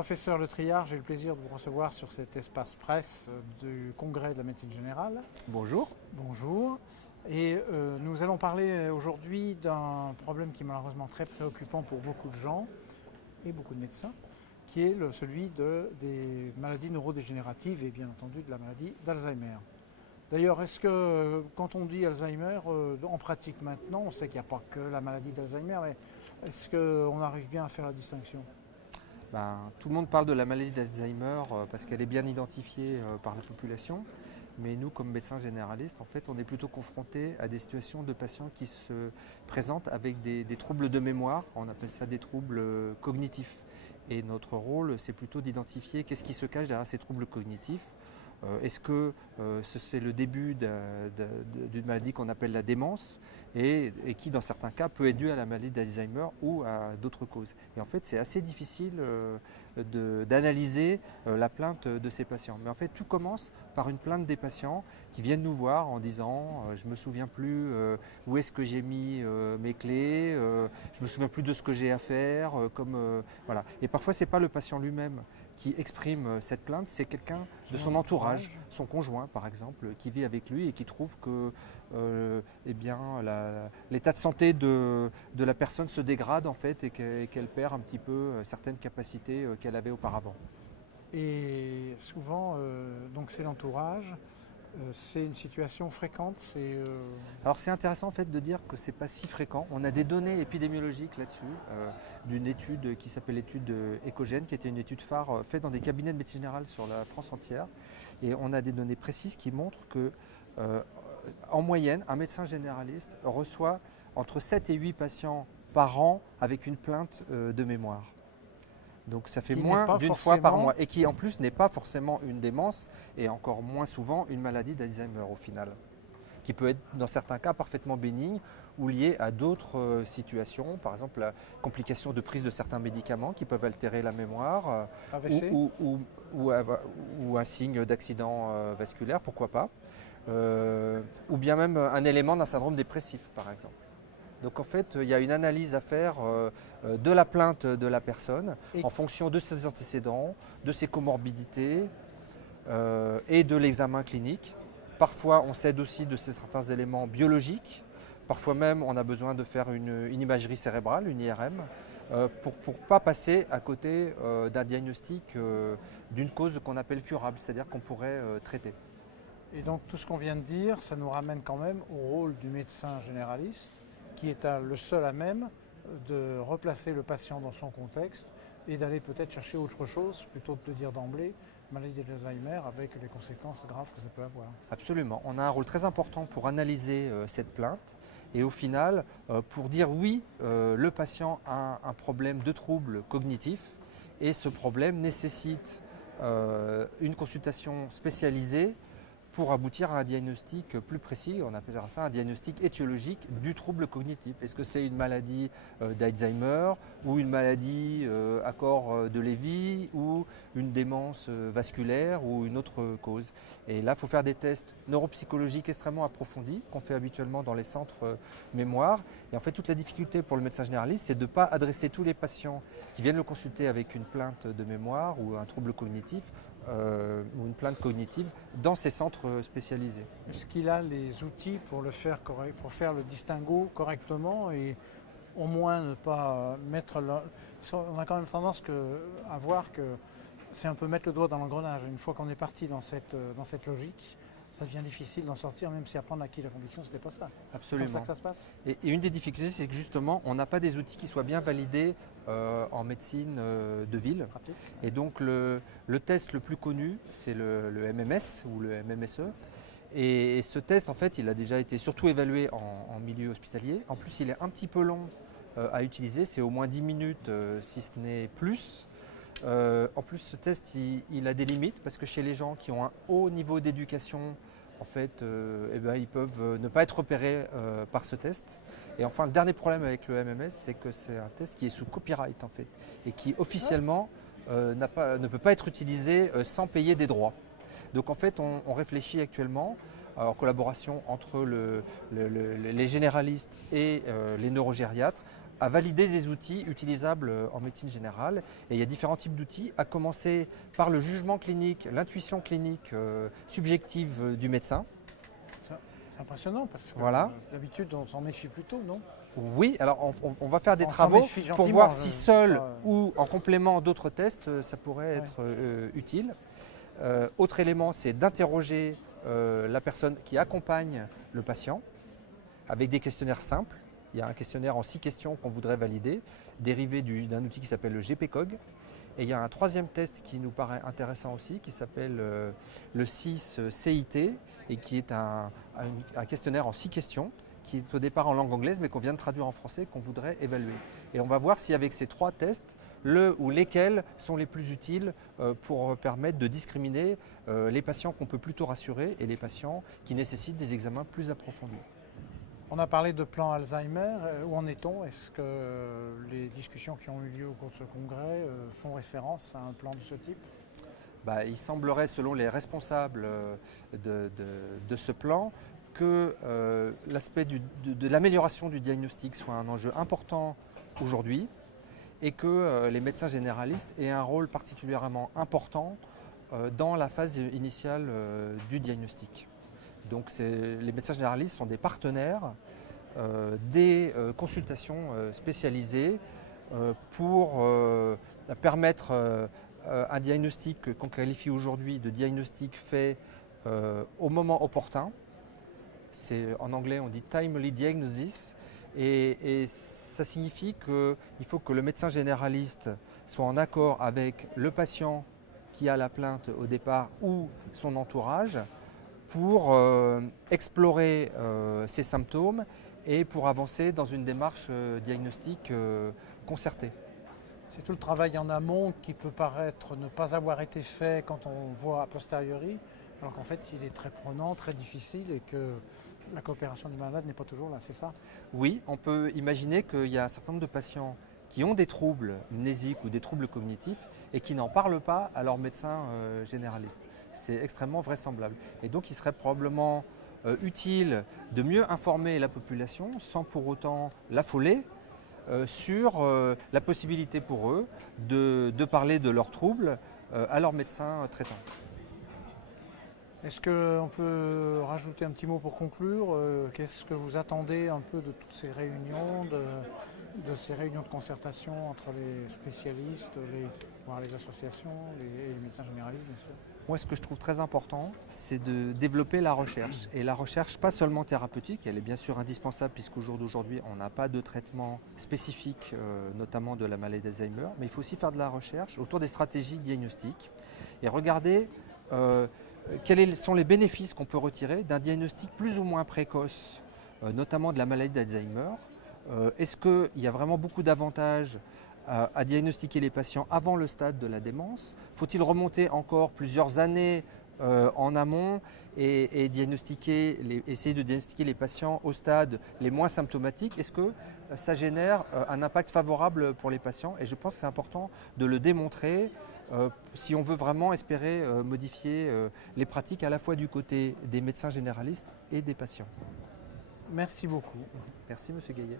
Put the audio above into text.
Professeur Le Triard, j'ai le plaisir de vous recevoir sur cet espace presse du Congrès de la médecine générale. Bonjour. Bonjour. Et nous allons parler aujourd'hui d'un problème qui est malheureusement très préoccupant pour beaucoup de gens et beaucoup de médecins, qui est celui des maladies neurodégénératives et bien entendu de la maladie d'Alzheimer. D'ailleurs, est-ce que quand on dit Alzheimer, en pratique maintenant, on sait qu'il n'y a pas que la maladie d'Alzheimer, mais est-ce qu'on arrive bien à faire la distinction ? Tout le monde parle de la maladie d'Alzheimer parce qu'elle est bien identifiée par la population. Mais nous, comme médecins généralistes, en fait, on est plutôt confrontés à des situations de patients qui se présentent avec des troubles de mémoire. On appelle ça des troubles cognitifs. Et notre rôle, c'est plutôt d'identifier qu'est-ce qui se cache derrière ces troubles cognitifs. Est-ce que c'est le début d'une maladie qu'on appelle la démence et qui, dans certains cas, peut être due à la maladie d'Alzheimer ou à d'autres causes. Et en fait, c'est assez difficile d'analyser la plainte de ces patients. Mais en fait, tout commence par une plainte des patients qui viennent nous voir en disant je ne me souviens plus où est-ce que j'ai mis mes clés, je ne me souviens plus de ce que j'ai à faire. Voilà. Et parfois, ce n'est pas le patient lui-même qui exprime cette plainte, c'est quelqu'un de son entourage, son conjoint par exemple, qui vit avec lui et qui trouve que l'état de santé de la personne se dégrade en fait et qu'elle perd un petit peu certaines capacités qu'elle avait auparavant. Et souvent, donc c'est l'entourage. C'est une situation fréquente. Alors c'est intéressant en fait de dire que ce n'est pas si fréquent. On a des données épidémiologiques là-dessus, d'une étude qui s'appelle l'étude Echogène, qui était une étude phare faite dans des cabinets de médecine générale sur la France entière. Et on a des données précises qui montrent que, en moyenne, un médecin généraliste reçoit entre 7 et 8 patients par an avec une plainte de mémoire. Donc ça fait moins d'une fois par mois et qui en plus n'est pas forcément une démence et encore moins souvent une maladie d'Alzheimer au final, qui peut être dans certains cas parfaitement bénigne ou liée à d'autres situations, par exemple la complication de prise de certains médicaments qui peuvent altérer la mémoire ou un signe d'accident vasculaire, pourquoi pas, ou bien même un élément d'un syndrome dépressif par exemple. Donc en fait, il y a une analyse à faire de la plainte de la personne en fonction de ses antécédents, de ses comorbidités et de l'examen clinique. Parfois, on s'aide aussi de certains éléments biologiques. Parfois même, on a besoin de faire une imagerie cérébrale, une IRM, pour ne pas passer à côté d'un diagnostic d'une cause qu'on appelle curable, c'est-à-dire qu'on pourrait traiter. Et donc tout ce qu'on vient de dire, ça nous ramène quand même au rôle du médecin généraliste, qui est le seul à même de replacer le patient dans son contexte et d'aller peut-être chercher autre chose plutôt que de dire d'emblée maladie d'Alzheimer avec les conséquences graves que ça peut avoir. Absolument. On a un rôle très important pour analyser cette plainte et au final, pour dire oui, le patient a un problème de trouble cognitif et ce problème nécessite une consultation spécialisée pour aboutir à un diagnostic plus précis. On appellera ça un diagnostic étiologique du trouble cognitif. Est-ce que c'est une maladie d'Alzheimer ou une maladie à corps de Lévy ou une démence vasculaire ou une autre cause. Et là, il faut faire des tests neuropsychologiques extrêmement approfondis qu'on fait habituellement dans les centres mémoire. Et en fait, toute la difficulté pour le médecin généraliste, c'est de ne pas adresser tous les patients qui viennent le consulter avec une plainte de mémoire ou un trouble cognitif ou une plainte cognitive dans ces centres spécialisés. Est-ce qu'il a les outils pour pour faire le distinguo correctement et au moins ne pas mettre... Parce qu'on a quand même tendance à voir que c'est un peu mettre le doigt dans l'engrenage. Une fois qu'on est parti dans cette logique, ça devient difficile d'en sortir, même si après on a acquis la conviction que ce n'était pas ça. Absolument. C'est comme ça que ça se passe. Et une des difficultés, c'est que justement, on n'a pas des outils qui soient bien validés en médecine de ville. Pratique. Et donc, le test le plus connu, c'est le MMS ou le MMSE. Et ce test, en fait, il a déjà été surtout évalué en milieu hospitalier. En plus, il est un petit peu long à utiliser. C'est au moins 10 minutes, si ce n'est plus. En plus, ce test, il a des limites parce que chez les gens qui ont un haut niveau d'éducation, en fait, ils peuvent ne pas être repérés par ce test. Et enfin, le dernier problème avec le MMS, c'est que c'est un test qui est sous copyright en fait, et qui officiellement ne peut pas être utilisé sans payer des droits. Donc en fait, on réfléchit actuellement en collaboration entre les généralistes et les neurogériatres à valider des outils utilisables en médecine générale. Et il y a différents types d'outils, à commencer par le jugement clinique, l'intuition clinique subjective du médecin. C'est impressionnant parce que Voilà. d'habitude on s'en méfie plutôt, non? Oui, alors on va faire des On s'en travaux méfie pour gentiment, voir si seul pas, ou en complément d'autres tests, ça pourrait être utile. Autre élément, c'est d'interroger la personne qui accompagne le patient avec des questionnaires simples. Il y a un questionnaire en 6 questions qu'on voudrait valider, dérivé d'un outil qui s'appelle le GPCOG. Et il y a un troisième test qui nous paraît intéressant aussi, qui s'appelle le 6 CIT, et qui est un questionnaire en 6 questions, qui est au départ en langue anglaise, mais qu'on vient de traduire en français, qu'on voudrait évaluer. Et on va voir si avec ces 3 tests, le ou lesquels sont les plus utiles pour permettre de discriminer les patients qu'on peut plutôt rassurer et les patients qui nécessitent des examens plus approfondis. On a parlé de plan Alzheimer. Où en est-on? Est-ce que les discussions qui ont eu lieu au cours de ce congrès font référence à un plan de ce type? Il semblerait, selon les responsables de ce plan, que l'aspect de l'amélioration du diagnostic soit un enjeu important aujourd'hui et que les médecins généralistes aient un rôle particulièrement important dans la phase initiale du diagnostic. Donc les médecins généralistes sont des partenaires des consultations spécialisées pour permettre un diagnostic qu'on qualifie aujourd'hui de diagnostic fait au moment opportun. En anglais on dit timely diagnosis et ça signifie qu'il faut que le médecin généraliste soit en accord avec le patient qui a la plainte au départ ou son entourage pour explorer ses symptômes et pour avancer dans une démarche diagnostique concertée. C'est tout le travail en amont qui peut paraître ne pas avoir été fait quand on voit a posteriori, alors qu'en fait il est très prenant, très difficile et que la coopération du malade n'est pas toujours là, c'est ça? Oui, on peut imaginer qu'il y a un certain nombre de patients qui ont des troubles mnésiques ou des troubles cognitifs et qui n'en parlent pas à leur médecin généraliste. C'est extrêmement vraisemblable. Et donc il serait probablement utile de mieux informer la population sans pour autant l'affoler sur la possibilité pour eux de parler de leurs troubles à leur médecin traitant. Est-ce qu'on peut rajouter un petit mot pour conclure? Qu'est-ce que vous attendez un peu de toutes ces réunions, de ces réunions de concertation entre les spécialistes, voire les associations et les médecins généralistes, bien sûr? Moi, ce que je trouve très important, c'est de développer la recherche. Et la recherche, pas seulement thérapeutique, elle est bien sûr indispensable puisqu'au jour d'aujourd'hui, on n'a pas de traitement spécifique, notamment de la maladie d'Alzheimer, mais il faut aussi faire de la recherche autour des stratégies diagnostiques et regarder quels sont les bénéfices qu'on peut retirer d'un diagnostic plus ou moins précoce, notamment de la maladie d'Alzheimer. Est-ce qu'il y a vraiment beaucoup d'avantages à diagnostiquer les patients avant le stade de la démence? Faut-il remonter encore plusieurs années en amont et essayer de diagnostiquer les patients au stade les moins symptomatiques? Est-ce que ça génère un impact favorable pour les patients? Et je pense que c'est important de le démontrer si on veut vraiment espérer modifier les pratiques à la fois du côté des médecins généralistes et des patients. Merci beaucoup. Merci, Monsieur Gaillet.